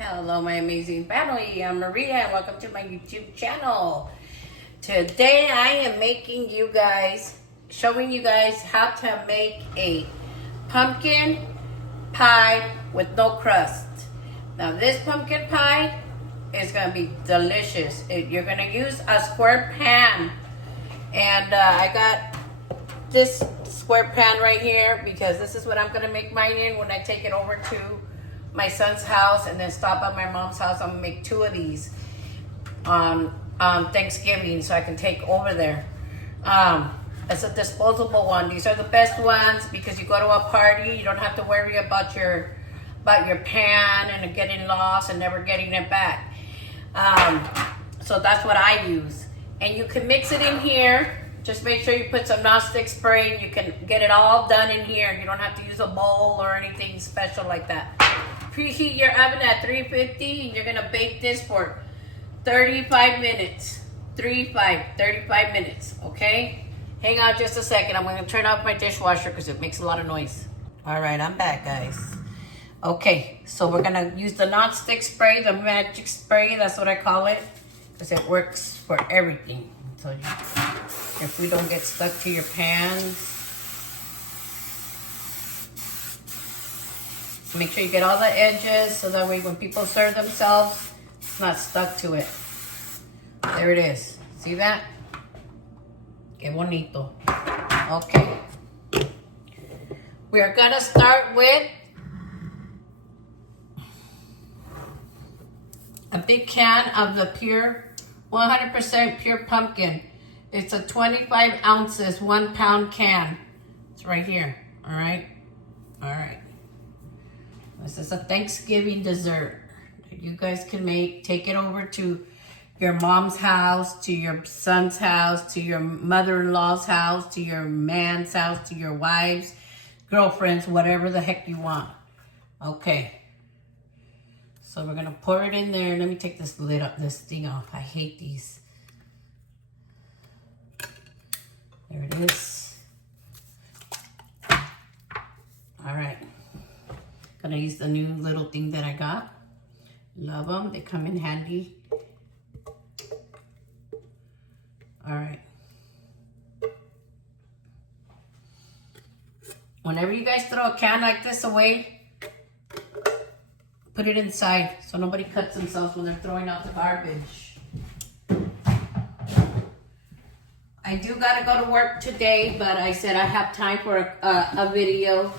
Hello, my amazing family. I'm Maria, and welcome to my YouTube channel. Today, I am showing you guys how to make a pumpkin pie with no crust. Now, this pumpkin pie is going to be delicious. You're going to use a square pan, and I got this square pan right here because this is what I'm going to make mine in when I take it over to my son's house and then stop at my mom's house. I'm gonna make 2 of these on Thanksgiving so I can take over there. It's a disposable one. These are the best ones because you go to a party, you don't have to worry about your pan and getting lost and never getting it back. So that's what I use. And you can mix it in here. Just make sure you put some nonstick spray and you can get it all done in here. You don't have to use a bowl or anything special like that. Preheat your oven at 350 and you're gonna bake this for 35 minutes. 35 minutes, okay? Hang on just a second. I'm gonna turn off my dishwasher because it makes a lot of noise. All right, I'm back, guys. Okay, so we're gonna use the nonstick spray, the magic spray, that's what I call it, because it works for everything. So if we don't get stuck to your pans, make sure you get all the edges so that way when people serve themselves, it's not stuck to it. There it is. See that? Que bonito. Okay. We are gonna start with a big can of the pure 100% pure pumpkin. It's a 25 ounces, 1 pound can. It's right here. All right. All right. This is a Thanksgiving dessert that you guys can make. Take it over to your mom's house, to your son's house, to your mother-in-law's house, to your man's house, to your wife's, girlfriends, whatever the heck you want. Okay. So we're gonna pour it in there. Let me take this lid up, this thing off. I hate these. There it is. All right. Gonna use the new little thing that I got. Love them. They come in handy. All right. Whenever you guys throw a can like this away, put it inside so nobody cuts themselves when they're throwing out the garbage. I do gotta go to work today, but I said I have time for a video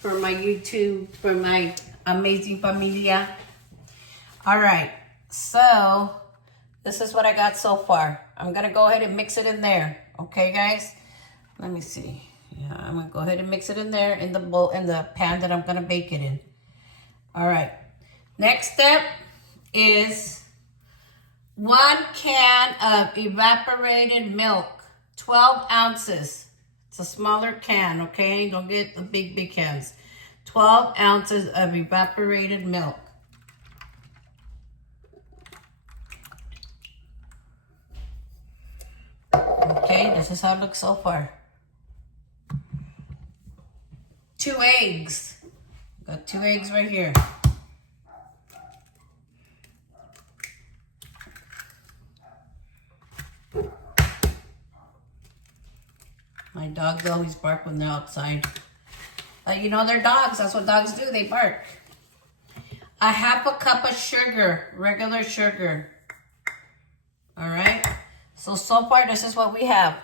for my YouTube, for my amazing familia. All right, so this is what I got so far. I'm gonna go ahead and mix it in there. Okay, guys? Let me see. Yeah, I'm gonna go ahead and mix it in there in the bowl, in the pan that I'm gonna bake it in. All right, next step is 1 can of evaporated milk, 12 ounces. It's a smaller can, okay? Don't get the big cans. 12 ounces of evaporated milk. Okay, this is how it looks so far. 2 eggs. Got 2 eggs right here. My dogs always bark when they're outside. You know they're dogs. That's what dogs do. They bark. 1/2 cup of sugar, regular sugar. All right. So far, this is what we have.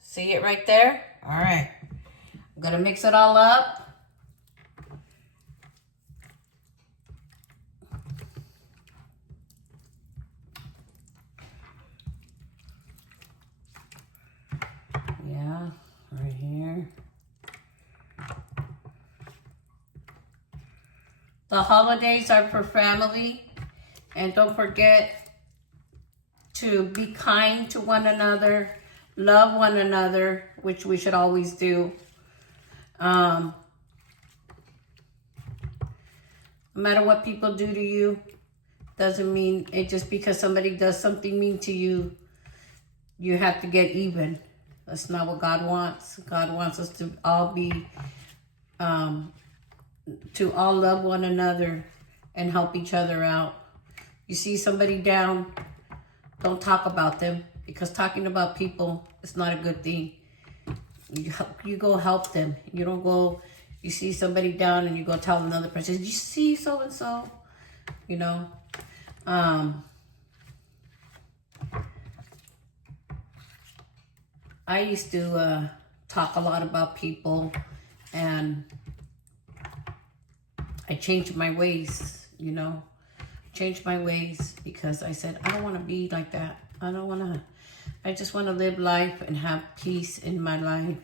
See it right there? All right. I'm going to mix it all up. Yeah, right here. The holidays are for family, and don't forget to be kind to one another, love one another, which we should always do. No matter what people do to you, doesn't mean it just because somebody does something mean to you, you have to get even. That's not what God wants. God wants us to all be to all love one another and help each other out. You see somebody down, don't talk about them, because talking about people is not a good thing. You go help them. You don't go, you see somebody down and you go tell another person, did you see so-and-so? You know, I used to talk a lot about people, and I changed my ways, you know. Changed my ways because I said, I don't want to be like that. I just want to live life and have peace in my life.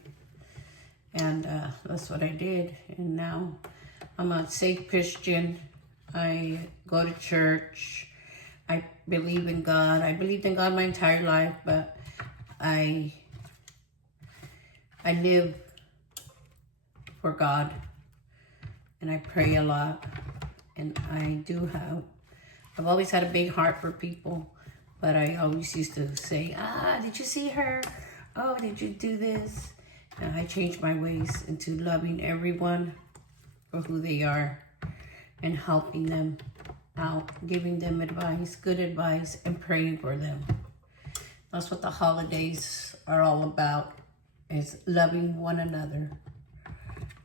And that's what I did. And now I'm a saved Christian. I go to church. I believe in God. I believed in God my entire life, but I live for God, and I pray a lot, and I've always had a big heart for people, but I always used to say, did you see her? Oh, did you do this? And I changed my ways into loving everyone for who they are and helping them out, giving them advice, good advice, and praying for them. That's what the holidays are all about, is loving one another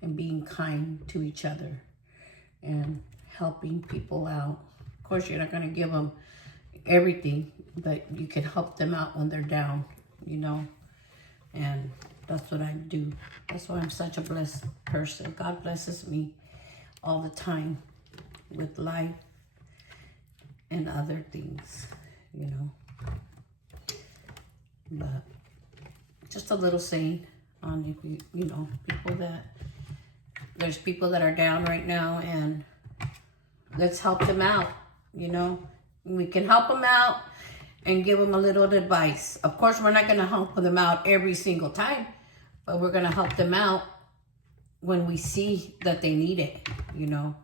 and being kind to each other and helping people out. Of course, you're not going to give them everything, but you can help them out when they're down, you know. And that's what I do. That's why I'm such a blessed person. God blesses me all the time with life and other things, you know. But just a little saying on, if you know, there's people that are down right now, and let's help them out, you know. We can help them out and give them a little advice. Of course, we're not going to help them out every single time, but we're going to help them out when we see that they need it, you know.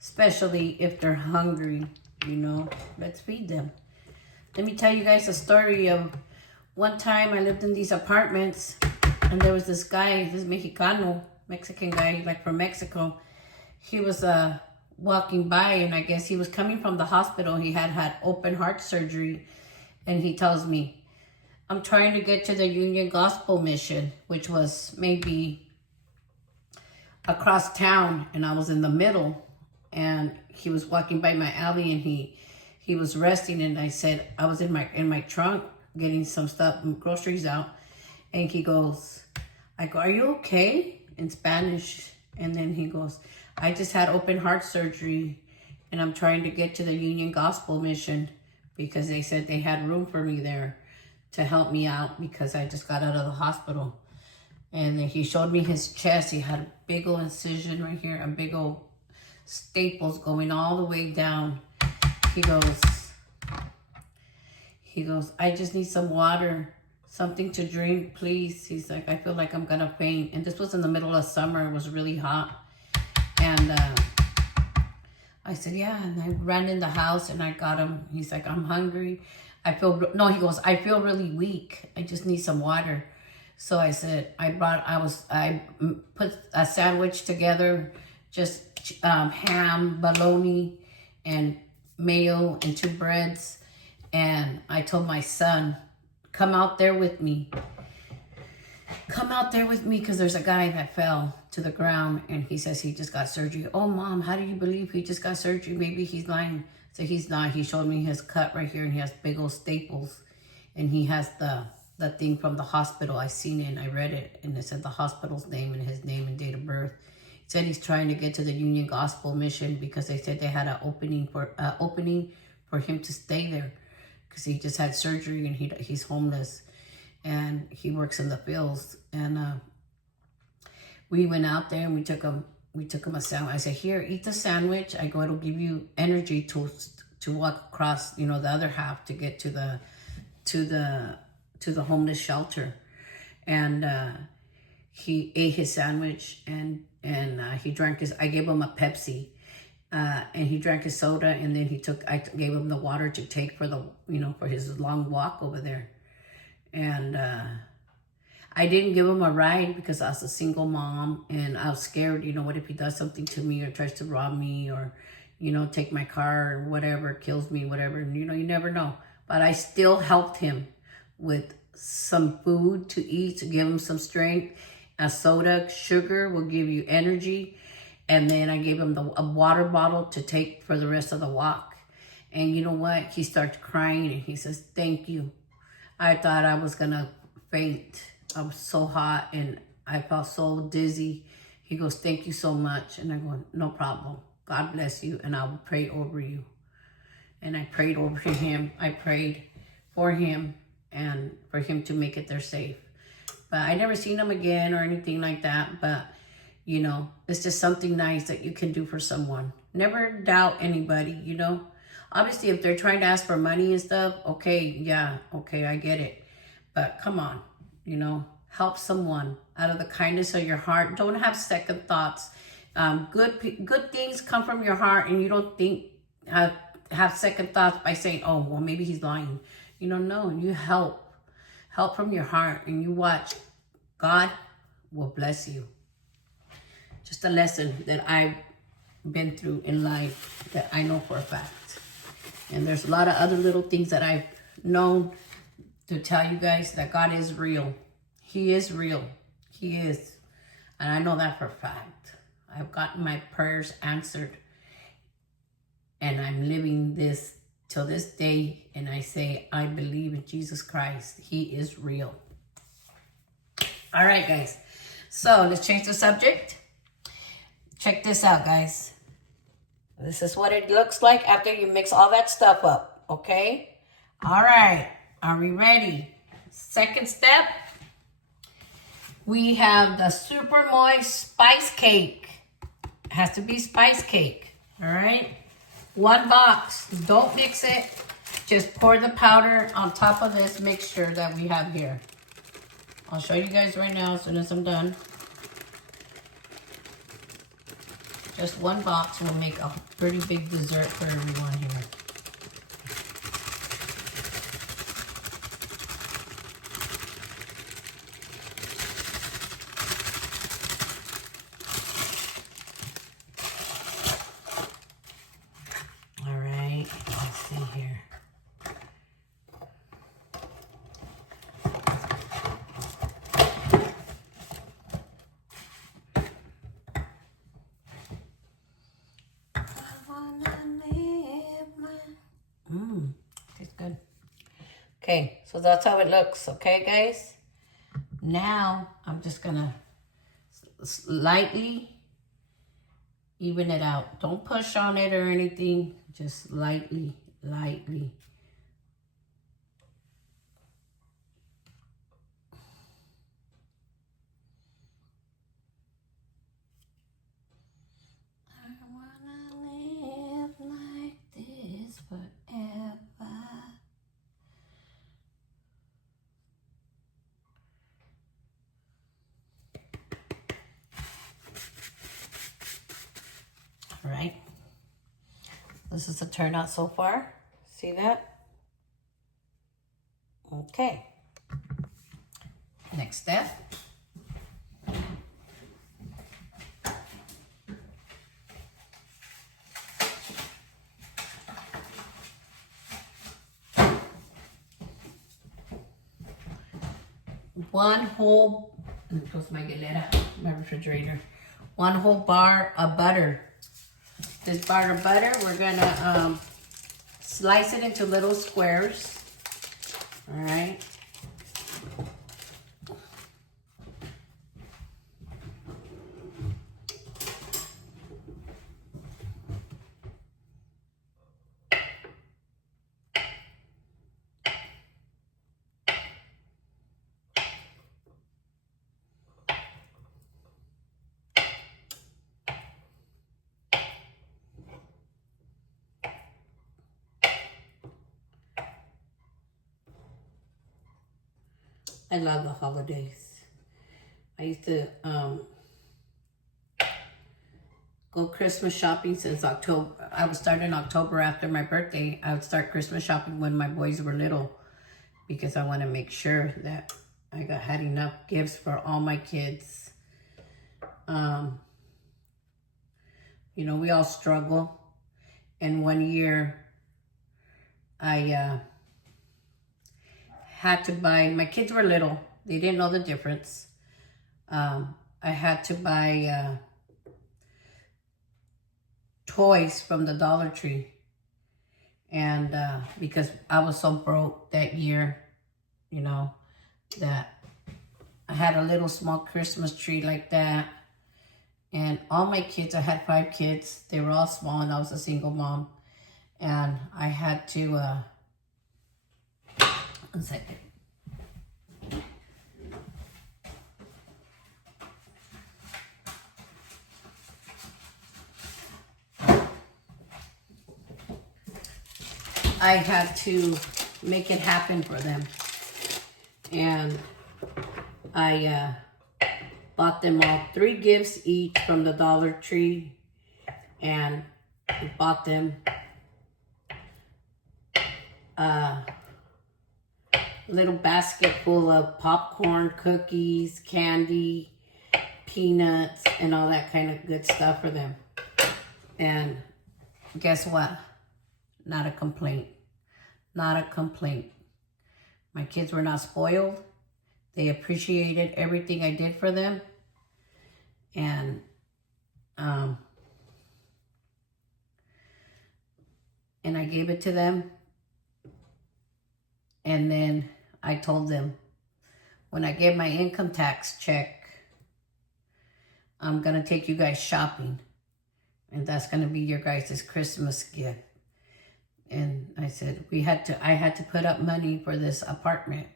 Especially if they're hungry, you know. Let's feed them. Let me tell you guys a story of one time I lived in these apartments, and there was this guy, this Mexican guy, like from Mexico. He was walking by, and I guess he was coming from the hospital. He had open heart surgery, and he tells me, I'm trying to get to the Union Gospel Mission, which was maybe across town, and I was in the middle, and he was walking by my alley, and he was resting, and I said, I was in my trunk getting some stuff, groceries out, and he goes, I go, are you okay? In Spanish. And then he goes, I just had open heart surgery, and I'm trying to get to the Union Gospel Mission because they said they had room for me there to help me out because I just got out of the hospital. And then he showed me his chest. He had a big old incision right here, a big old staples going all the way down. He goes, I just need some water, something to drink, please. He's like, I feel like I'm gonna faint. And this was in the middle of summer. It was really hot. And I said, yeah. And I ran in the house and I got him. He's like, I'm hungry. He goes, I feel really weak. I just need some water. So I said, I put a sandwich together, just ham, bologna, and mayo, and 2 breads. And I told my son, come out there with me. Come out there with me, because there's a guy that fell to the ground, and he says he just got surgery. Oh, Mom, how do you believe he just got surgery? Maybe he's lying. So he's not. He showed me his cut right here, and he has big old staples. And he has the thing from the hospital. I seen it, and I read it, and it said the hospital's name and his name and date of birth. He said he's trying to get to the Union Gospel Mission because they said they had an opening for him to stay there, because he just had surgery and he's homeless, and he works in the fields. And we went out there and we took him a sandwich. I said, here, eat the sandwich. I go, it'll give you energy to walk across, you know, the other half to get to the homeless shelter. And he ate his sandwich, and he drank I gave him a Pepsi. And he drank his soda, and then I gave him the water to take for his long walk over there. And I didn't give him a ride because I was a single mom, and I was scared, what if he does something to me or tries to rob me, or, take my car or whatever, kills me, whatever. And, you never know. But I still helped him with some food to eat, to give him some strength. A soda, sugar will give you energy. And then I gave him a water bottle to take for the rest of the walk. And you know what? He starts crying and he says, thank you. I thought I was going to faint. I was so hot and I felt so dizzy. He goes, thank you so much. And I go, no problem. God bless you. And I will pray over you. And I prayed over him. I prayed for him and for him to make it there safe. But I never seen him again or anything like that. But, it's just something nice that you can do for someone. Never doubt anybody, Obviously, if they're trying to ask for money and stuff, okay, yeah, okay, I get it. But come on, help someone out of the kindness of your heart. Don't have second thoughts. Good things come from your heart, and you don't have second thoughts by saying, oh, well, maybe he's lying. No, you help from your heart, and you watch. God will bless you. Just a lesson that I've been through in life that I know for a fact. And there's a lot of other little things that I've known to tell you guys that God is real. He is real. He is. And I know that for a fact. I've gotten my prayers answered. And I'm living this till this day. And I say, I believe in Jesus Christ. He is real. All right, guys. So let's change the subject. Check this out, guys. This is what it looks like after you mix all that stuff up, okay? All right, are we ready? Second step, we have the super moist spice cake. It has to be spice cake, all right? 1 box, don't mix it. Just pour the powder on top of this mixture that we have here. I'll show you guys right now as soon as I'm done. Just 1 box will make a pretty big dessert for everyone here. All right, let's see here. Tastes good. Okay, so that's how it looks, okay, guys? Now, I'm just gonna lightly even it out. Don't push on it or anything. Just lightly. All right. This is the turnout so far. See that? Okay. Next step. One whole, close my galera, my refrigerator. 1 whole bar of butter. This bar of butter, we're gonna slice it into little squares. All right. I love the holidays. I used to go Christmas shopping since October. I would start in October after my birthday. I would start Christmas shopping when my boys were little because I want to make sure that I had enough gifts for all my kids. You know, we all struggle. And one year, I had to buy, my kids were little. They didn't know the difference. I had to buy toys from the Dollar Tree. And because I was so broke that year, you know, that I had a little small Christmas tree like that. And all my kids, I had 5 kids. They were all small and I was a single mom. And I had to, 1 second. I had to make it happen for them. And I bought them all 3 gifts each from the Dollar Tree. And bought them a little basket full of popcorn, cookies, candy, peanuts, and all that kind of good stuff for them. And guess what? Not a complaint. Not a complaint. My kids were not spoiled. They appreciated everything I did for them. And I gave it to them. And then I told them, when I get my income tax check, I'm going to take you guys shopping. And that's going to be your guys' Christmas gift. And I said, I had to put up money for this apartment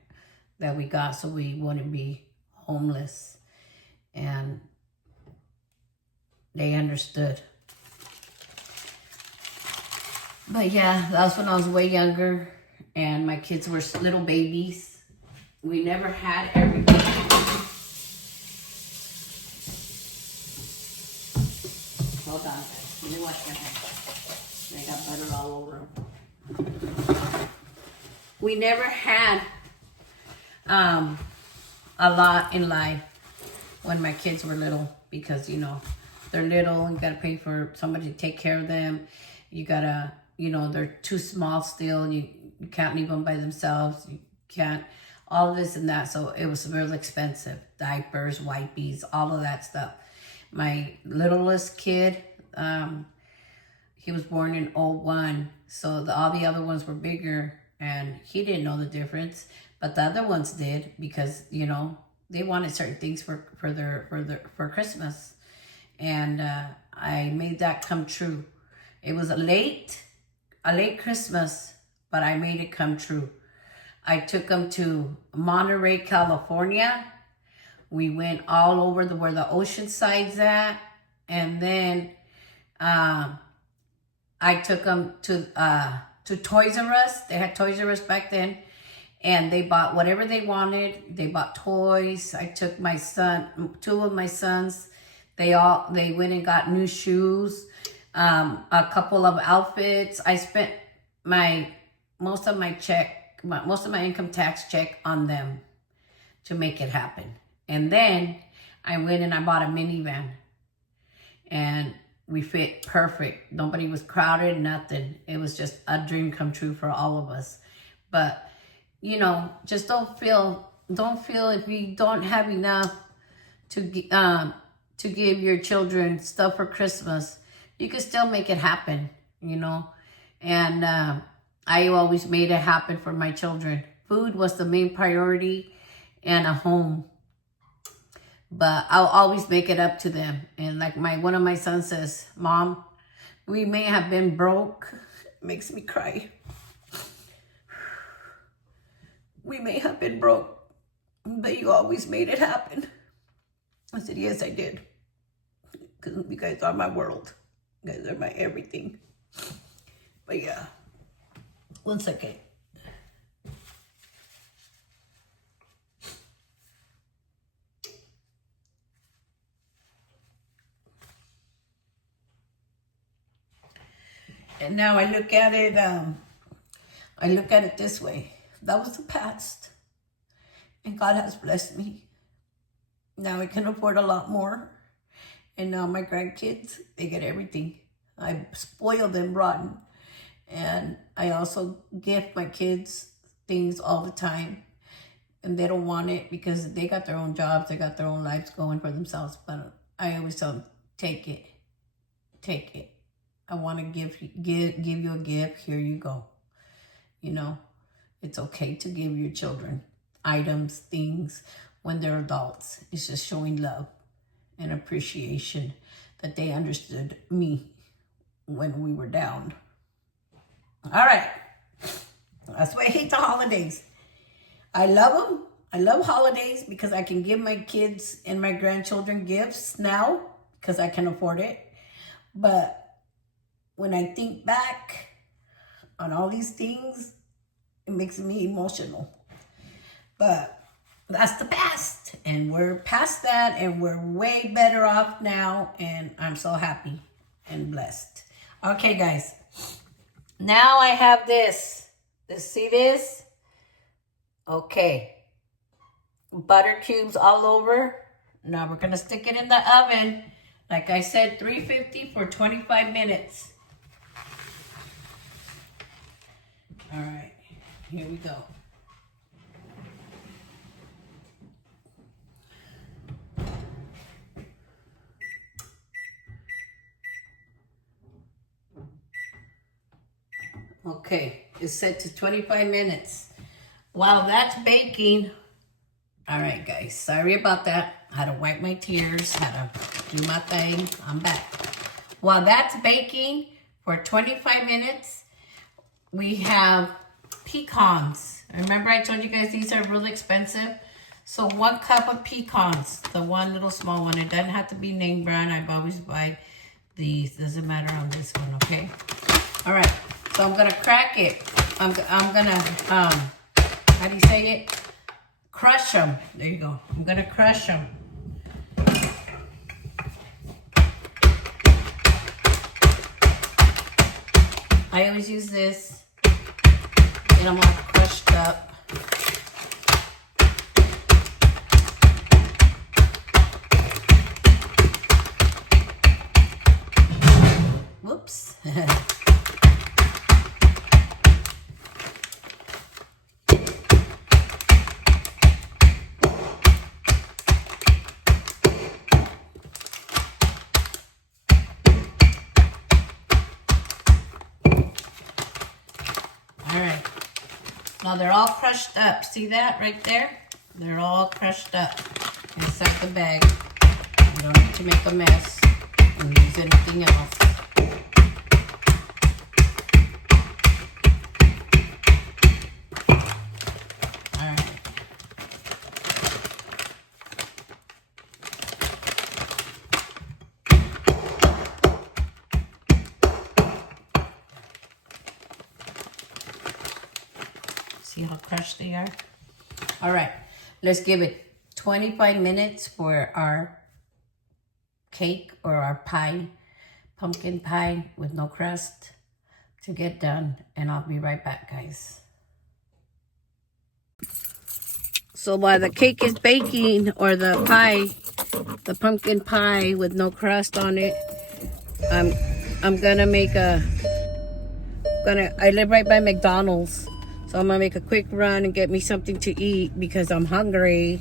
that we got so we wouldn't be homeless. And they understood. But yeah, that was when I was way younger and my kids were little babies. We never had everything. Hold on, guys. Give me 1 second. They got butter all over them. We never had a lot in life when my kids were little because, you know, they're little. You got to pay for somebody to take care of them. You got to, you know, they're too small still. You can't leave them by themselves. You can't, all this and that. So it was real expensive. Diapers, wipies, all of that stuff. My littlest kid, he was born in 01. So all the other ones were bigger and he didn't know the difference. But the other ones did because, you know, they wanted certain things for Christmas. And I made that come true. It was a late Christmas, but I made it come true. I took them to Monterey, California. We went all over where the ocean side's at. And then I took them to Toys R Us. They had Toys R Us back then. And they bought whatever they wanted. They bought toys. I took my son, 2 of my sons. They went and got new shoes, a couple of outfits. I spent most of my income tax check on them to make it happen. And then I went and I bought a minivan. And we fit perfect. Nobody was crowded, nothing. It was just a dream come true for all of us. But, you know, just don't feel if you don't have enough to give your children stuff for Christmas. You can still make it happen, you know. And I always made it happen for my children. Food was the main priority and a home. But I'll always make it up to them. And like one of my sons says, Mom, we may have been broke. It makes me cry. We may have been broke, but you always made it happen. I said, yes, I did. Because you guys are my world. You guys are my everything. But yeah. 1 second. And now I look at it this way. That was the past. And God has blessed me. Now I can afford a lot more. And now my grandkids, they get everything. I spoil them rotten. And I also gift my kids things all the time. And they don't want it because they got their own jobs. They got their own lives going for themselves. But I always tell them, take it. Take it. I want to give you a gift. Here you go. You know, it's okay to give your children items, things when they're adults. It's just showing love and appreciation that they understood me when we were down. All right. That's why I hate the holidays. I love them. I love holidays because I can give my kids and my grandchildren gifts now because I can afford it. But when I think back on all these things, it makes me emotional. But that's the past, and we're past that, and we're way better off now, and I'm so happy and blessed. Okay, guys. Now I have this. See this? Okay. Butter cubes all over. Now we're going to stick it in the oven. Like I said, 350 for 25 minutes. All right. Here we go. Okay, it's set to 25 minutes. While that's baking, all right, guys, sorry about that. I had to wipe my tears, had to do my thing. I'm back. While that's baking for 25 minutes, we have pecans. Remember I told you guys these are really expensive? So 1 cup of pecans, the one little small one. It doesn't have to be name brand. I always buy these. Doesn't matter on this one, okay? All right. So I'm gonna crack it. I'm gonna how do you say it? Crush them. There you go. I'm gonna crush them. I always use this, and I'm all crushed up. Whoops. Now they're all crushed up. See that right there? They're all crushed up inside the bag. You don't need to make a mess and use anything else. All right. See how crushed they are? All right, let's give it 25 minutes for our cake or our pie, pumpkin pie with no crust to get done. And I'll be right back, guys. So while the cake is baking, or the pie, the pumpkin pie with no crust on it, I'm gonna make I live right by McDonald's. So I'm gonna make a quick run and get me something to eat because I'm hungry.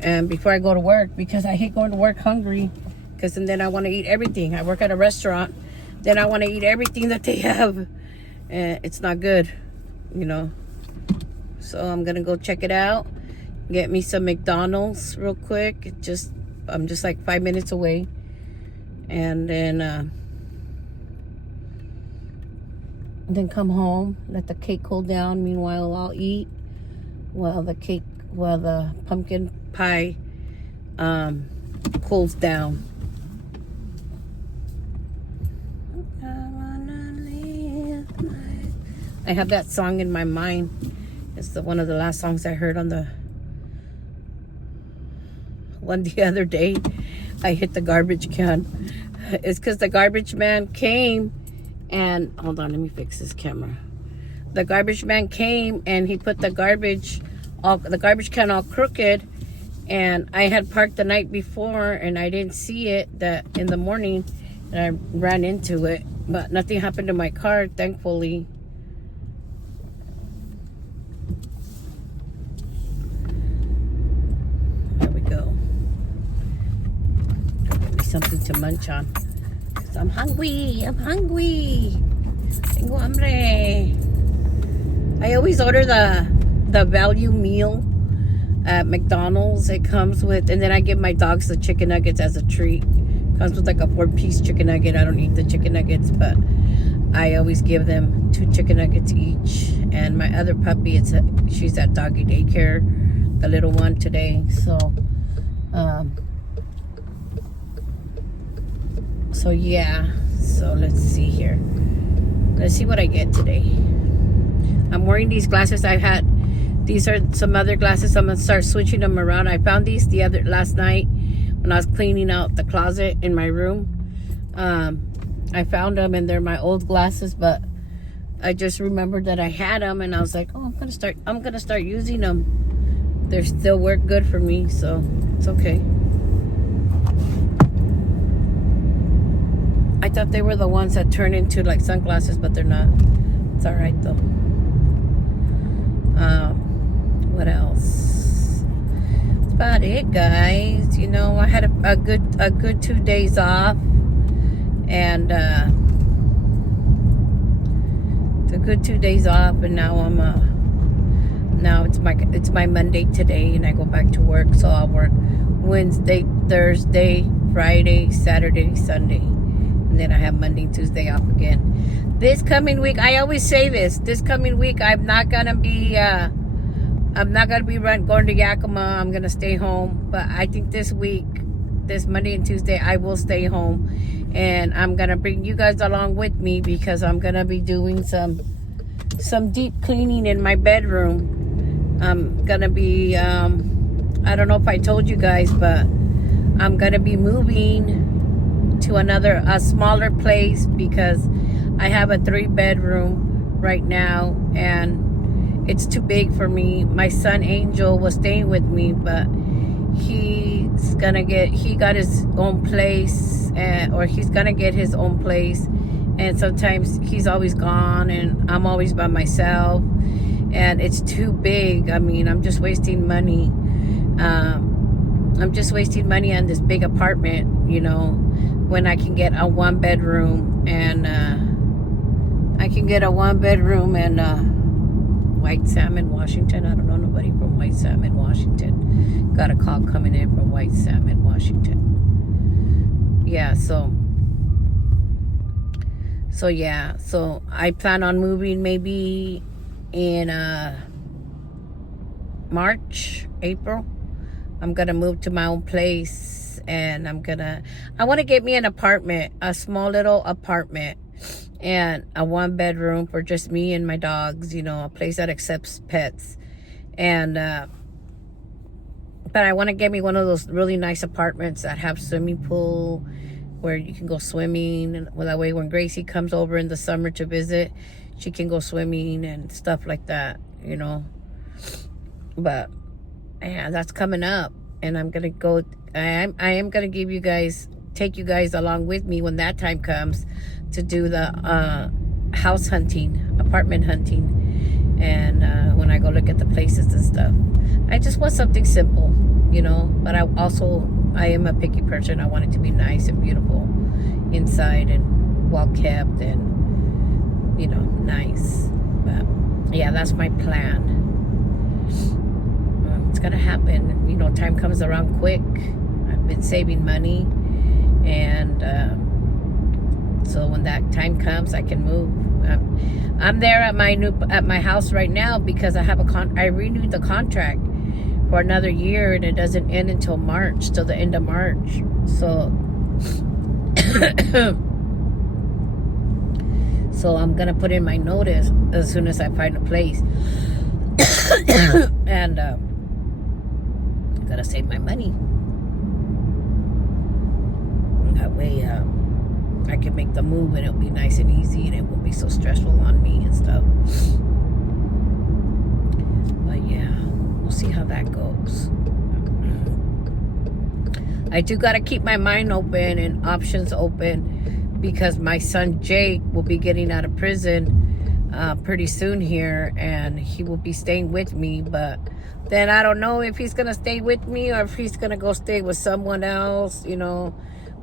And before I go to work, because I hate going to work hungry, because then I want to eat everything. I work at a restaurant, then I want to eat everything that they have, and it's not good, you know. So I'm gonna go check it out, get me some McDonald's real quick. I'm just like 5 minutes away, and then come home, let the cake cool down. Meanwhile, I'll eat while the pumpkin pie cools down. I have that song in my mind. It's one of the last songs I heard on the other day. I hit the garbage can. It's because the garbage man came. And hold on, let me fix this camera. The garbage man came and he put the garbage can all crooked, And I had parked the night before and I didn't see it that in the morning, and I ran into it, but nothing happened to my car, thankfully. There we go. Give me something to munch on, because I'm hungry. Tengo hambre. I always order the value meal at McDonald's. It comes with, and then I give my dogs the chicken nuggets as a treat. Comes with like a 4-piece chicken nugget. I don't eat the chicken nuggets, but I always give them 2 chicken nuggets each. And my other puppy, she's at doggy daycare, the little one today. So yeah. So let's see here. Let's see what I get today. I'm wearing these glasses. These are some other glasses. I'm gonna start switching them around. I found these last night when I was cleaning out the closet in my room. I found them and they're my old glasses, but I just remembered that I had them and I was like, oh, I'm gonna start using them. They still work good for me, so it's okay. I thought they were the ones that turn into like sunglasses, but they're not. It's all right though. What else? That's about it, guys. You know, I had a good 2 days off, and a good 2 days off, and now now it's my Monday today, and I go back to work. So I'll work Wednesday, Thursday, Friday, Saturday, Sunday, and then I have Monday and Tuesday off again. This coming week, I always say this coming week, I'm not gonna be going to Yakima. I'm gonna stay home. But I think this week, this Monday and Tuesday, I will stay home, and I'm gonna bring you guys along with me because I'm gonna be doing some deep cleaning in my bedroom. I'm gonna be I don't know if I told you guys, but I'm gonna be moving to a smaller place because I have a 3-bedroom right now and it's too big for me. My son Angel was staying with me, but he got his own place, or he's gonna get his own place, and sometimes he's always gone and I'm always by myself, and it's too big. I mean, I'm just wasting money. I'm just wasting money on this big apartment, you know, when I can get a 1-bedroom and White Salmon, Washington. I don't know nobody from White Salmon, Washington. Got a call coming in from White Salmon, Washington. Yeah, so yeah. So I plan on moving maybe in March, April. I'm gonna move to my own place, and I want to get me an apartment, a small little apartment, and a 1-bedroom for just me and my dogs, you know, a place that accepts pets. And but I want to get me one of those really nice apartments that have swimming pool where you can go swimming, and that way when Gracie comes over in the summer to visit, she can go swimming and stuff like that, you know. But yeah, that's coming up, and I'm gonna go. I am gonna take you guys along with me when that time comes to do the house hunting, apartment hunting, and when I go look at the places and stuff. I just want something simple, you know, but I am a picky person. I want it to be nice and beautiful inside and well kept and, you know, nice. But yeah, that's my plan. It's gonna happen, you know. Time comes around quick. I've been saving money, and so when that time comes, I can move. I'm there at my house right now because I renewed the contract for another year, and it doesn't end until March, till the end of March. So so I'm gonna put in my notice as soon as I find a place. And gotta save my money. That way I can make the move and it'll be nice and easy and it won't be so stressful on me and stuff. But yeah, we'll see how that goes. I do got to keep my mind open and options open, because my son Jake will be getting out of prison pretty soon here, and he will be staying with me. But then I don't know if he's gonna stay with me or if he's gonna go stay with someone else. You know,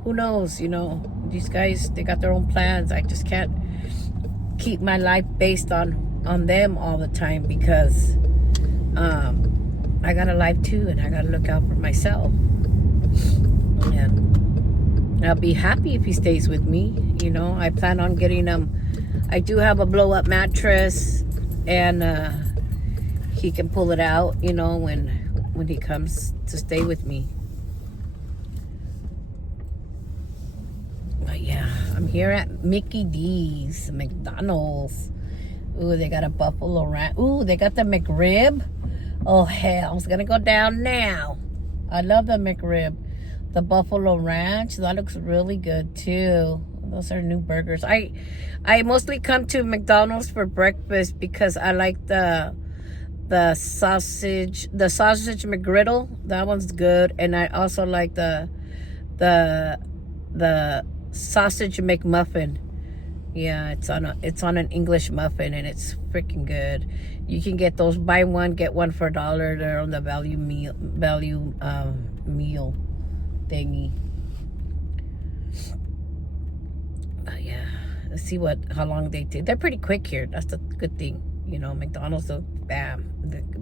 who knows? You know, these guys, they got their own plans. I just can't keep my life based on them all the time, because I got a life too, and I gotta look out for myself. And I'll be happy if he stays with me. You know, I plan on getting him. I do have a blow-up mattress, and he can pull it out, you know, when he comes to stay with me. But yeah, I'm here at Mickey D's, McDonald's. Ooh, they got a buffalo ranch. Ooh, they got the McRib. Oh hell, it's gonna go down now. I love the McRib. The buffalo ranch, that looks really good too. Those are new burgers. I mostly come to McDonald's for breakfast because I like the sausage McGriddle. That one's good, and I also like the sausage McMuffin. Yeah, it's on an English muffin, and it's freaking good. You can get those buy one get one for $1. They're on the value meal thingy. Yeah, let's see how long they take. They're pretty quick here. That's the good thing. You know, McDonald's, will bam,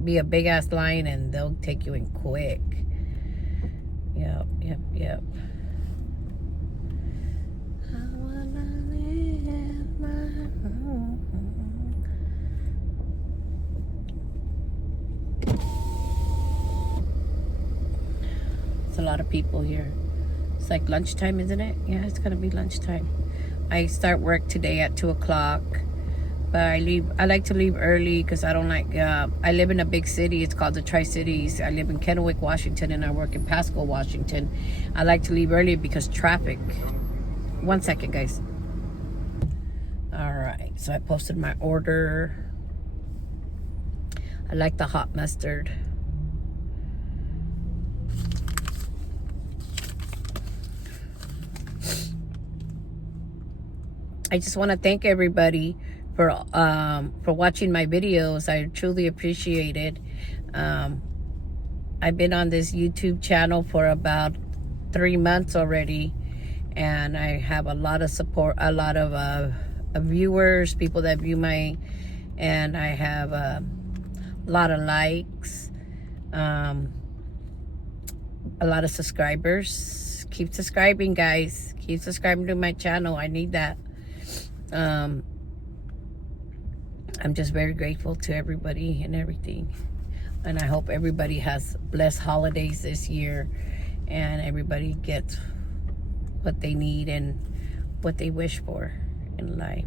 be a big ass line, and they'll take you in quick. Yep. I wanna live my It's a lot of people here. It's like lunchtime, isn't it? Yeah, it's gonna be lunchtime. I start work today at 2 o'clock, but I like to leave early because I don't like, I live in a big city. It's called the Tri-Cities. I live in Kennewick, Washington, and I work in Pasco, Washington. I like to leave early because traffic. 1 second, guys. All right, so I posted my order. I like the hot mustard. I just want to thank everybody for watching my videos. I truly appreciate it. I've been on this YouTube channel for about 3 months already, and I have a lot of support, a lot of viewers, people that view and I have a lot of likes, a lot of subscribers. Keep subscribing, guys. Keep subscribing to my channel. I need that. I'm just very grateful to everybody and everything, and I hope everybody has blessed holidays this year, and everybody gets what they need and what they wish for in life.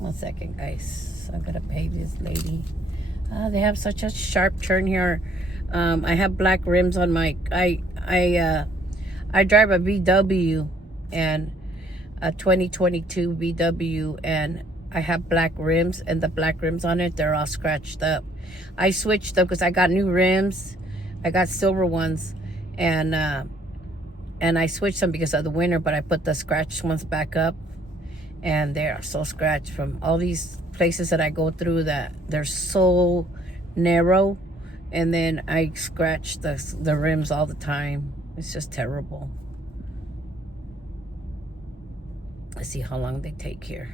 1 second, guys. I'm gonna pay this lady. They have such a sharp turn here. I have black rims on my I drive a VW, and a 2022 VW, and I have black rims, and the black rims on it, they're all scratched up. I switched them because I got new rims. I got silver ones, and I switched them because of the winter, but I put the scratched ones back up, and they are so scratched from all these places that I go through, that they're so narrow, and then I scratch the rims all the time. It's just terrible. Let's see how long they take here.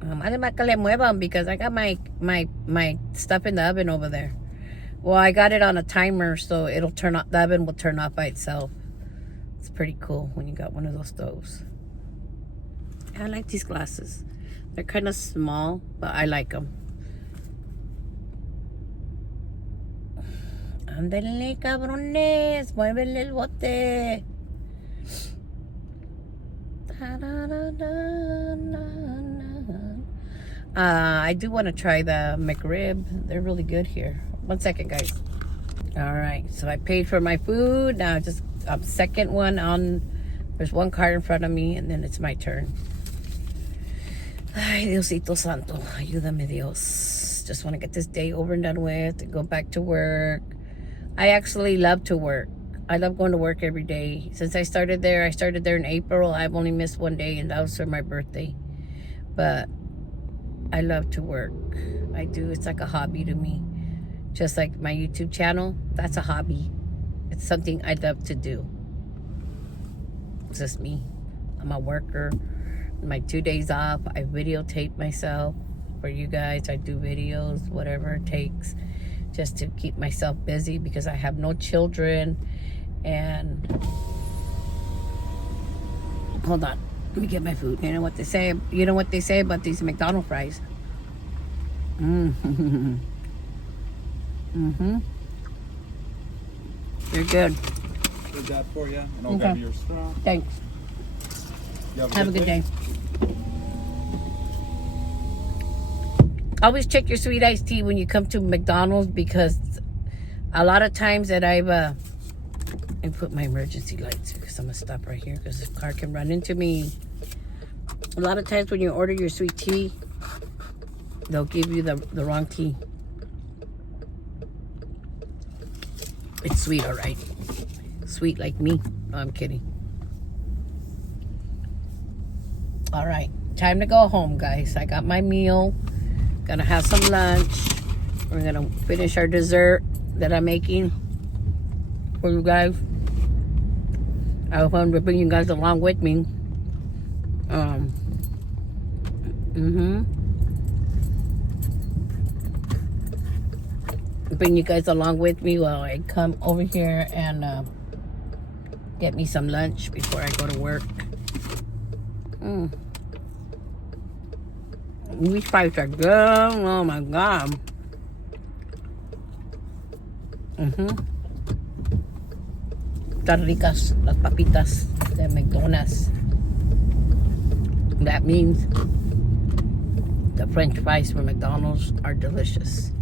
Además que le muevan, because I got my stuff in the oven over there. Well, I got it on a timer, so it'll turn off. The oven will turn off by itself. It's pretty cool when you got one of those stoves. I like these glasses. They're kind of small, but I like them. Ándale, cabrones, muévele el bote. I do want to try the McRib. They're really good here. 1 second, guys. All right, so I paid for my food. Now just second one on. There's one card in front of me, and then it's my turn. Ay, Diosito Santo, ayúdame, Dios. just want to get this day over and done with and go back to work. I actually love to work. I love going to work every day. Since I started there in April. I've only missed one day, and that was for my birthday. But I love to work. I do. It's like a hobby to me. Just like my YouTube channel, that's a hobby. It's something I love to do. It's just me. I'm a worker. My 2 days off, I videotape myself for you guys. I do videos, whatever it takes, just to keep myself busy because I have no children. And hold on, let me get my food. You know what they say? You know what they say about these McDonald's fries? Mm-hmm. Mm-hmm. You're good. Did that for you, and I'll grab your straw. Thanks. You Have a good day. Always check your sweet iced tea when you come to McDonald's, because a lot of times that I put my emergency lights because I'm gonna stop right here because this car can run into me. A lot of times when you order your sweet tea, they'll give you the wrong tea. It's sweet, all right. Sweet like me. No, I'm kidding. All right, time to go home, guys. I got my meal. Gonna have some lunch. We're gonna finish our dessert that I'm making for you guys. I want to bring you guys along with me. Bring you guys along with me while I come over here and get me some lunch before I go to work. These fries are good. Oh my God. Están ricas las papitas de McDonald's. That means the French fries from McDonald's are delicious.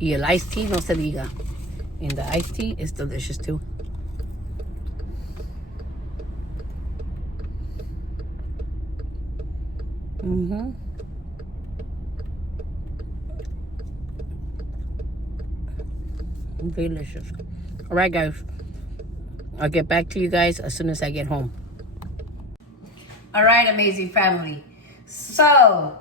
Y el iced tea no se diga. And the iced tea is delicious too. Delicious. All right, guys. I'll get back to you guys as soon as I get home. All right, amazing family. So,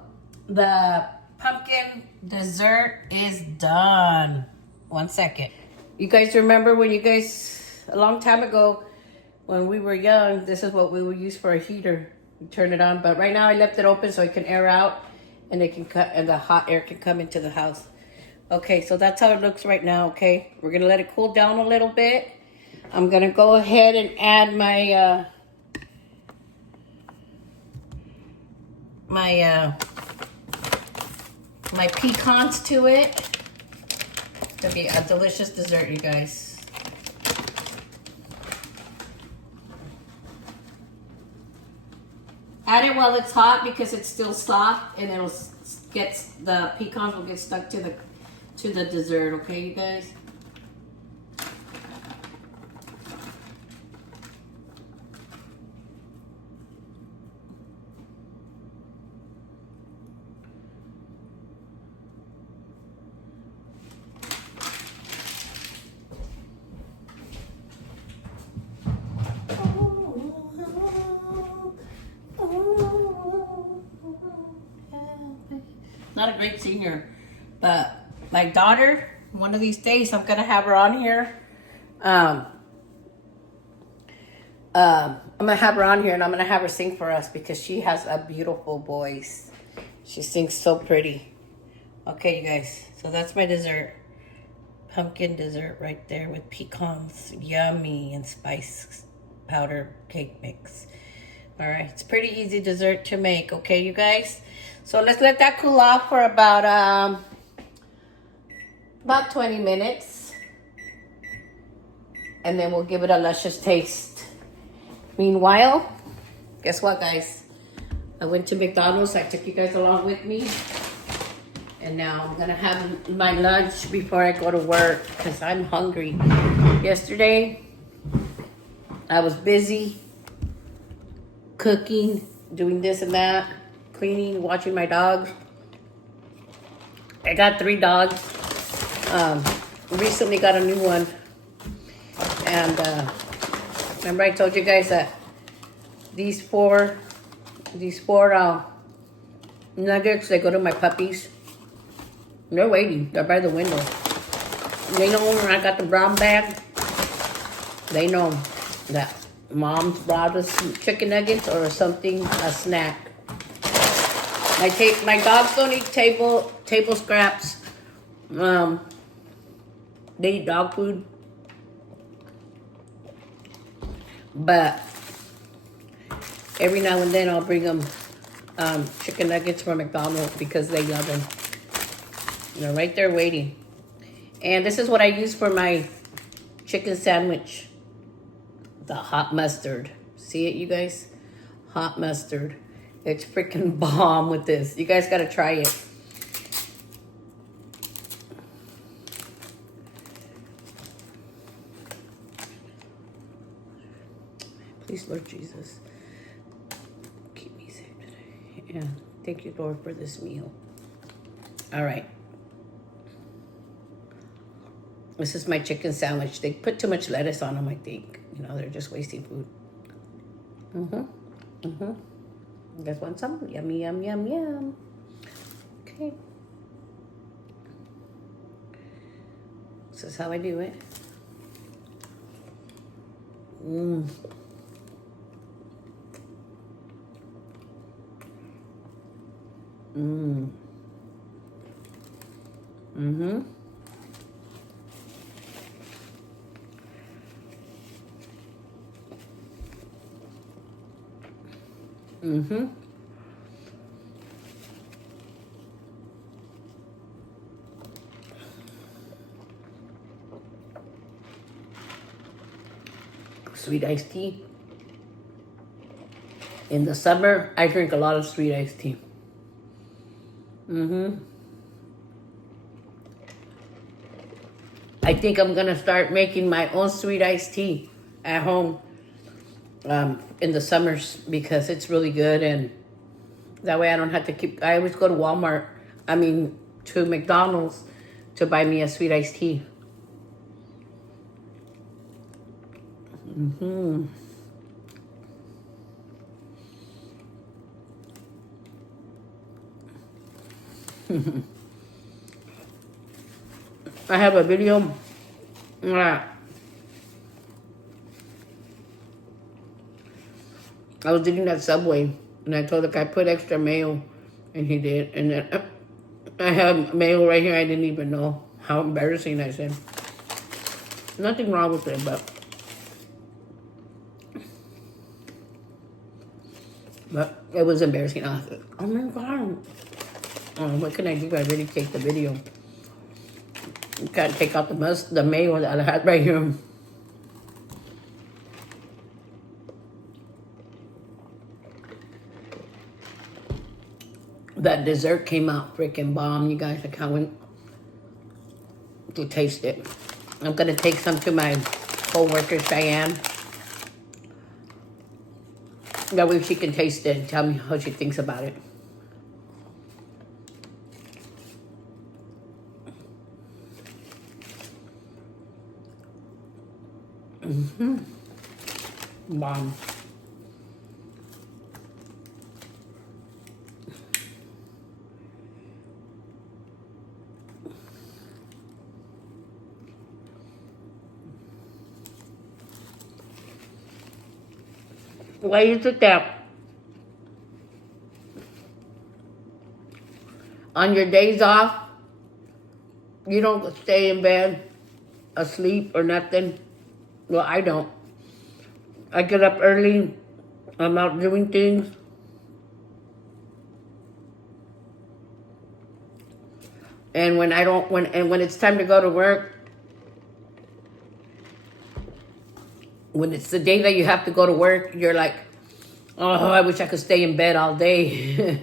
the pumpkin dessert is done. 1 second. You guys remember when you guys, a long time ago, when we were young, this is what we would use for a heater. You turn it on, but right now I left it open so it can air out and it can cut and the hot air can come into the house. Okay, so that's how it looks right now, okay? We're gonna let it cool down a little bit. I'm gonna go ahead and add my my pecans to it. It's gonna be a delicious dessert, you guys. Add it while it's hot because it's still soft, and it'll get the pecans will get stuck to the dessert. Okay, you guys. Not a great singer, but my daughter, one of these days, I'm gonna have her on here. I'm gonna have her on here, and I'm gonna have her sing for us because she has a beautiful voice. She sings so pretty. Okay, you guys. So that's my dessert, pumpkin dessert right there with pecans, yummy, and spice powder cake mix. All right, it's pretty easy dessert to make. Okay, you guys. So let's let that cool off for about 20 minutes. And then we'll give it a luscious taste. Meanwhile, guess what, guys? I went to McDonald's. I took you guys along with me. And now I'm gonna have my lunch before I go to work because I'm hungry. Yesterday, I was busy cooking, doing this and that, cleaning, watching my dogs. I got 3 dogs. Recently got a new one. And remember I told you guys that these four nuggets, they go to my puppies. They're waiting. They're by the window. They know when I got the brown bag. They know that Mom's brought us some chicken nuggets or something, a snack. My dogs don't eat table scraps. They eat dog food. But every now and then I'll bring them chicken nuggets from McDonald's because they love them. They're right there waiting. And this is what I use for my chicken sandwich. The hot mustard. See it, you guys? Hot mustard. It's freaking bomb with this. You guys gotta try it. Please, Lord Jesus, keep me safe today. Yeah, thank you, Lord, for this meal. All right. This is my chicken sandwich. They put too much lettuce on them, I think. You know, they're just wasting food. You guys want some? Yummy, yum, yum, yum. Okay. This is how I do it. Sweet iced tea. In the summer, I drink a lot of sweet iced tea. I think I'm gonna start making my own sweet iced tea at home in the summers because it's really good, and that way I don't have to keep. I always go to Walmart. To McDonald's to buy me a sweet iced tea. I have a video. I was eating that Subway, and I told the guy put extra mayo, and he did. And then I have mayo right here. I didn't even know. How embarrassing, I said. Nothing wrong with it, but it was embarrassing. I thought, oh my God. What can I do? I really take the video. You gotta take out the mayo that I had right here. That dessert came out freaking bomb, you guys. I can't wait to taste it. I'm gonna take some to my co-worker, Cheyenne. That way she can taste it and tell me how she thinks about it. Bomb. Why is it that on your days off, you don't stay in bed asleep or nothing? Well, I don't. I get up early. I'm out doing things. And when it's time to go to work, when it's the day that you have to go to work, you're like, oh, I wish I could stay in bed all day.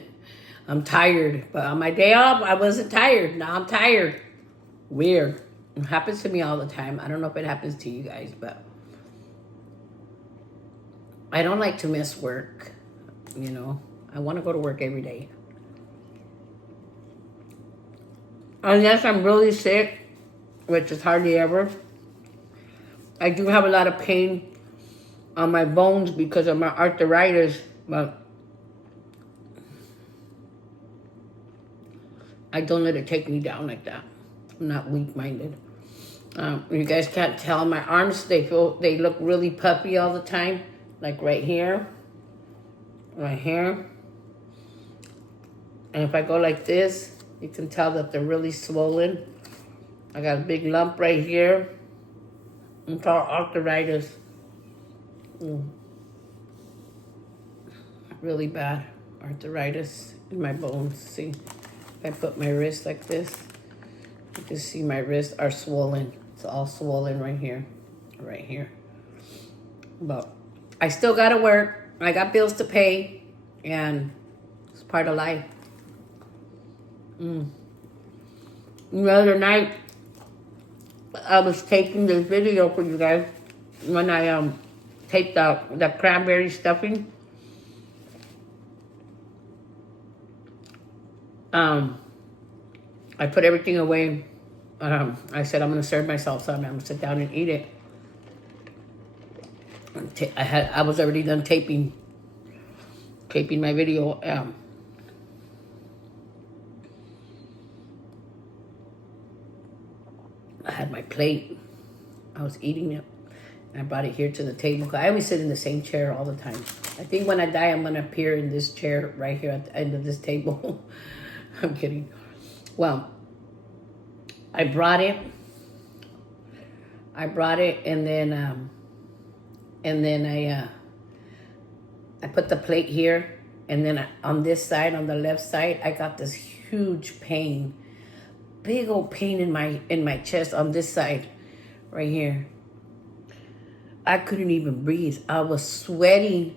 I'm tired. But on my day off, I wasn't tired. Now I'm tired. Weird. It happens to me all the time. I don't know if it happens to you guys, but I don't like to miss work. You know, I want to go to work every day. Unless I'm really sick, which is hardly ever. I do have a lot of pain on my bones because of my arthritis, but I don't let it take me down like that. I'm not weak-minded. You guys can't tell my arms, they look really puffy all the time, like right here, right here. And if I go like this, you can tell that they're really swollen. I got a big lump right here. It's all arthritis. Really bad arthritis in my bones. See, if I put my wrist like this, you can see my wrists are swollen. It's all swollen right here, right here. But I still gotta work. I got bills to pay, and it's part of life. The other night, I was taking this video for you guys when I taped the cranberry stuffing. I put everything away. I said I'm gonna serve myself something. I'm gonna sit down and eat it. I was already done taping my video. I had my plate. I was eating it. I brought it here to the table. I always sit in the same chair all the time. I think when I die, I'm gonna appear in this chair right here at the end of this table. I'm kidding. Well, I brought it, and then I put the plate here, and then on this side, on the left side, I got this huge pain, big old pain in my chest on this side, right here. I couldn't even breathe. I was sweating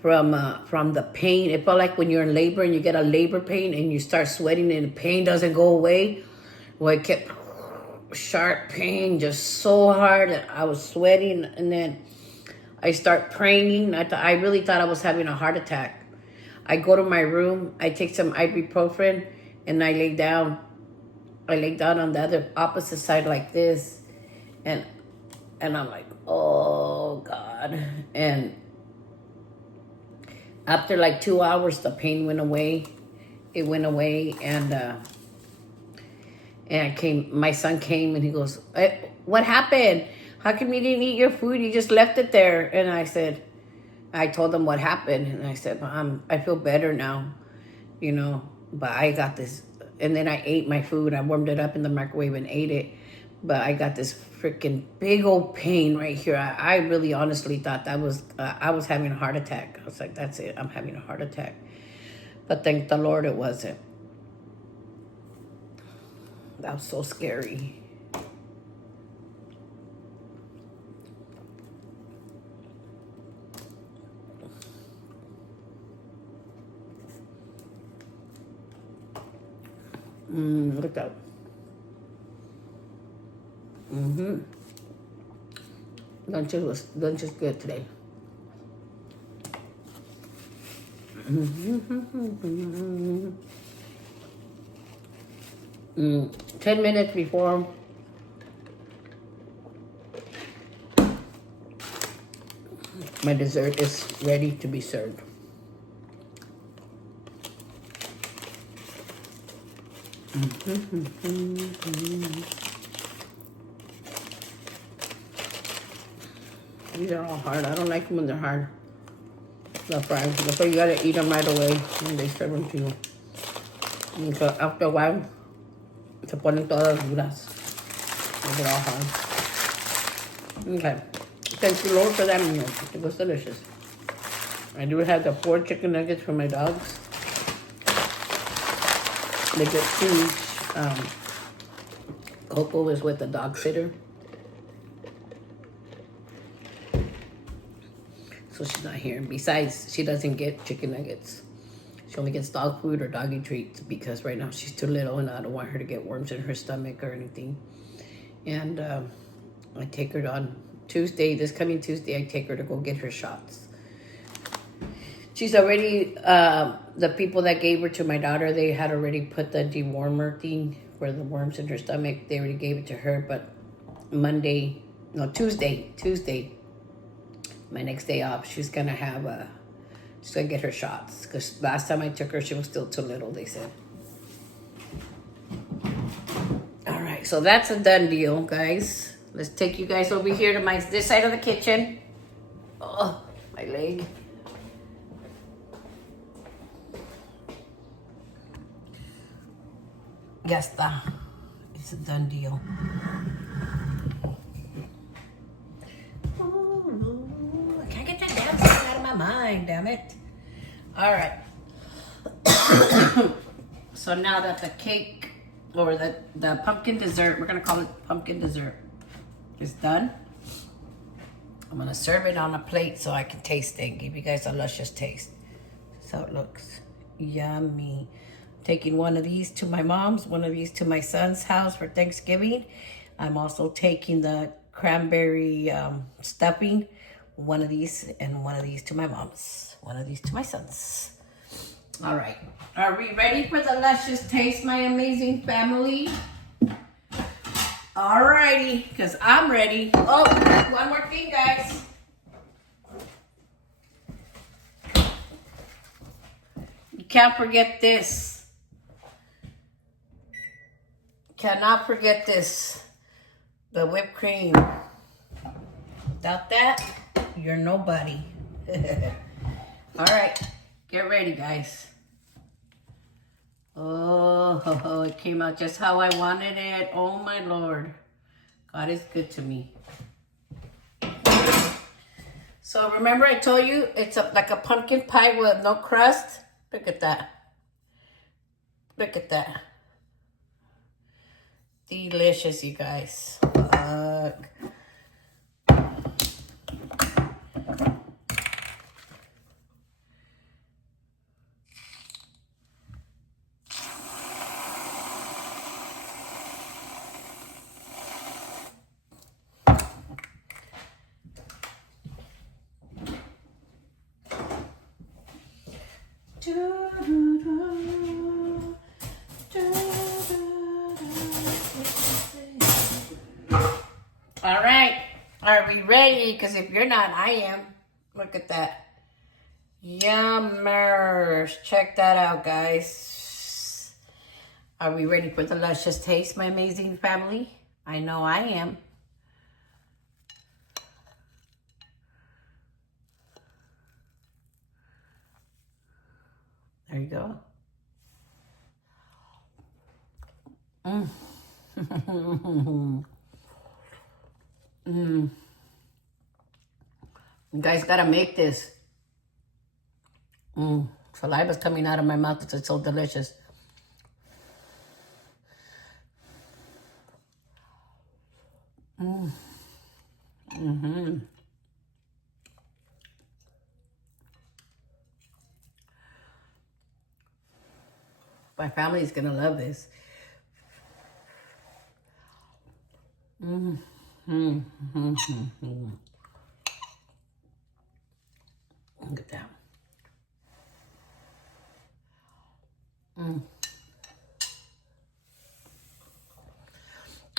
from the pain. It felt like when you're in labor and you get a labor pain and you start sweating and the pain doesn't go away. Well, it kept sharp pain, just so hard that I was sweating. And then I start praying. I really thought I was having a heart attack. I go to my room. I take some ibuprofen and I lay down. I lay down on the other opposite side like this, and I'm like, oh God. And after like 2 hours, the pain went away. It went away, and my son came and he goes, hey, what happened? How come you didn't eat your food? You just left it there. And I told him what happened. And I said, I feel better now, you know, but I got this. And then I ate my food. I warmed it up in the microwave and ate it. But I got this freaking big old pain right here. I really honestly thought I was having a heart attack. I was like, that's it. I'm having a heart attack. But thank the Lord it wasn't. That was so scary. Look at that. Lunch is good today. 10 minutes before my dessert is ready to be served. These are all hard. I don't like them when they're hard. The fries. So you gotta eat them right away when they serve them to you. And so after a while, se ponen todas duras. They're all hard. Okay. Thank you, Lord, for that meal. It was delicious. I do have the 4 chicken nuggets for my dogs. They get 2 each. Coco is with the dog sitter. So she's not here. Besides, she doesn't get chicken nuggets. She only gets dog food or doggy treats because right now she's too little and I don't want her to get worms in her stomach or anything. And I take her on Tuesday, this coming Tuesday, I take her to go get her shots. She's already, the people that gave her to my daughter, they had already put the dewormer thing for the worms in her stomach. They already gave it to her, but Tuesday, my next day off, she's gonna get her shots. Because last time I took her, she was still too little, they said. All right, so that's a done deal, guys. Let's take you guys over here to this side of the kitchen. Oh, my leg. Ya está. It's a done deal. Ooh, I can't get that damn thing out of my mind, damn it. All right. So now that the cake or the pumpkin dessert, we're gonna call it pumpkin dessert, is done. I'm gonna serve it on a plate so I can taste it and give you guys a luscious taste. So it looks yummy. Taking one of these to my mom's, one of these to my son's house for Thanksgiving. I'm also taking the cranberry stuffing, one of these and one of these to my mom's, one of these to my son's. All right, are we ready for the luscious taste, my amazing family? All righty, because I'm ready. Oh, one more thing, guys. You can't forget this. Cannot forget this, the whipped cream. Without that, you're nobody. All right, get ready, guys. Oh, it came out just how I wanted it. Oh my Lord, God is good to me. So remember I told you it's like a pumpkin pie with no crust? Look at that. Look at that. Delicious, you guys. Look. All right, are we ready? Because if you're not, I am. Look at that. Yummers. Check that out, guys. Are we ready for the luscious taste, my amazing family? I know I am. There you go. You guys gotta make this. Saliva's coming out of my mouth because it's so delicious. My family's gonna love this. Look at that.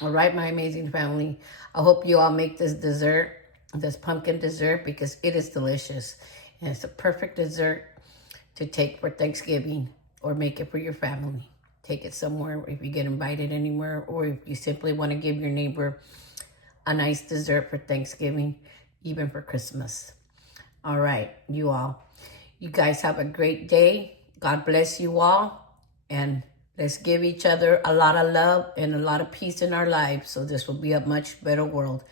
All right, my amazing family. I hope you all make this dessert, this pumpkin dessert, because it is delicious. And it's a perfect dessert to take for Thanksgiving or make it for your family. Take it somewhere if you get invited anywhere, or if you simply want to give your neighbor a nice dessert for Thanksgiving, even for Christmas. All right, you all. You guys have a great day. God bless you all. And let's give each other a lot of love and a lot of peace in our lives, so this will be a much better world.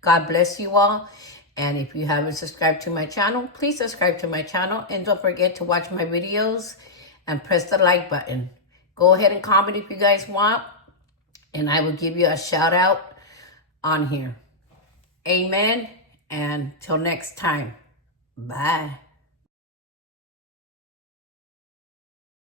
God bless you all. And if you haven't subscribed to my channel, please subscribe to my channel. And don't forget to watch my videos and press the like button. Go ahead and comment if you guys want, and I will give you a shout out on here. Amen. And till next time. Bye.